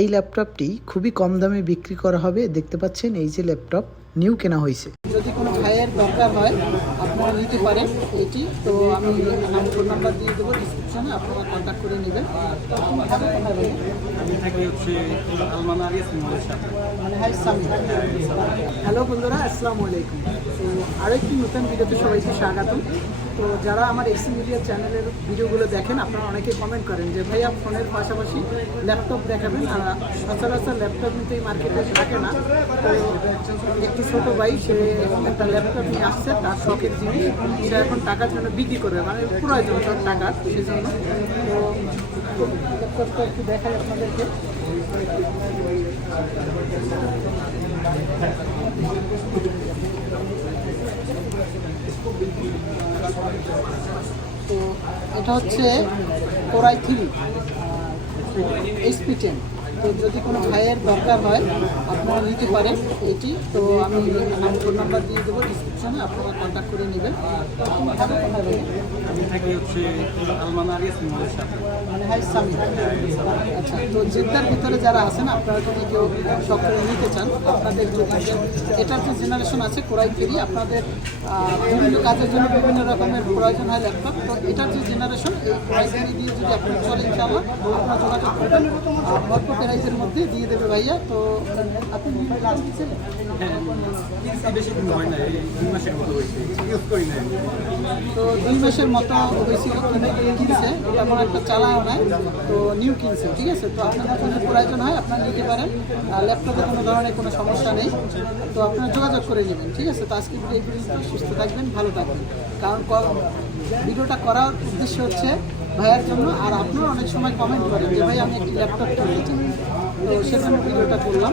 এই ল্যাপটপটি খুবই কম দামে বিক্রি করা হবে। দেখতে পাচ্ছেন এই যে ল্যাপটপ, নিউ কেনা হয়েছে। ভাইয়ের দরকার হয় আপনারা নিতে পারেন এটি। তো আমি নাম ফোন নাম্বার দিয়ে দেবো ডিসক্রিপশনে আপনারা কন্ট্যাক্ট করে নেবেন। আমি থাকি হচ্ছে মানে হাই সামি হ্যালো বন্ধুরা আসসালামু আলাইকুম। তো আরেকটি নতুন ভিডিওতে সবাইকে স্বাগতম। তো যারা আমার এসি মিডিয়া চ্যানেলের ভিডিওগুলো দেখেন আপনারা অনেকে কমেন্ট করেন যে ভাইয়া ফোনের পাশাপাশি ল্যাপটপ দেখাবেন। আর সচরাচর ল্যাপটপ কিন্তু এই মার্কেটে থাকে না। তো একটি ছোটো ভাই সে একটা ল্যাপটপ নিয়ে আসছে, তার শখের জিনিস। সে এখন টাকার জন্য বিক্রি করবে মানে প্রয়োজন সব টাকার সেজন্য। তো একটু দেখাই আপনাদেরকে তো এটা হচ্ছে কোরাই থ্রি এইচপি টেন তো যদি কোনো ভাইয়ের দরকার হয় আপনারা নিতে পারেন এটি। তো আমি নাম ফোন নাম্বার দিয়ে দেবো ডিসক্রিপশনে আপনারা কন্ট্যাক্ট করে নেবেন। আমি থাকি হচ্ছে মানে হাই সামি। আচ্ছা তো জেদ্দার ভিতরে যারা আছেন আপনারা যদি কেউ শখ করে নিতে চান আপনাদের যদি এটার যে জেনারেশন আছে কোরাই ফেরি আপনাদের বিভিন্ন কাজের জন্য বিভিন্ন রকমের প্রয়োজন হয় ল্যাপটপ তো এটার যে জেনারেশন এই কোরাই ফেরি দিয়ে যদি আপনি চলে ইনশাআল্লাহ আপনারা যোগাযোগ করবেন। আহ, অল্প প্রাইসের মধ্যে দিয়ে দেবে ভাইয়া, তো আপনি কাজ দিচ্ছেন হ্যাঁ বেশি দিন হয় না এই দুই মাসের মতো হয়েছে ইউজ করি না তো দুই মাসের মতো হয়েছিল কিনছে তেমন একটা চালাও নাই, তো নিউ কিনছে, ঠিক আছে? তো আপনাদের যদি প্রয়োজন হয়, আপনারা নিতে পারেন, আর ল্যাপটপে কোনো ধরনের কোনো সমস্যা নেই, তো আপনারা যোগাযোগ করে নেবেন, ঠিক আছে? তো আজকে এই সুস্থ থাকবেন, ভালো থাকবেন। কারণ ভিডিওটা করার উদ্দেশ্য হচ্ছে ভাইয়ার জন্য, আর আপনারা অনেক সময় কমেন্ট করেন যে, ভাই, আমি একটি ল্যাপটপ চাই তো সেখানে ভিডিওটা করলাম।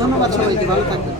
ধন্যবাদ সবাইকে, ভালো থাকবেন।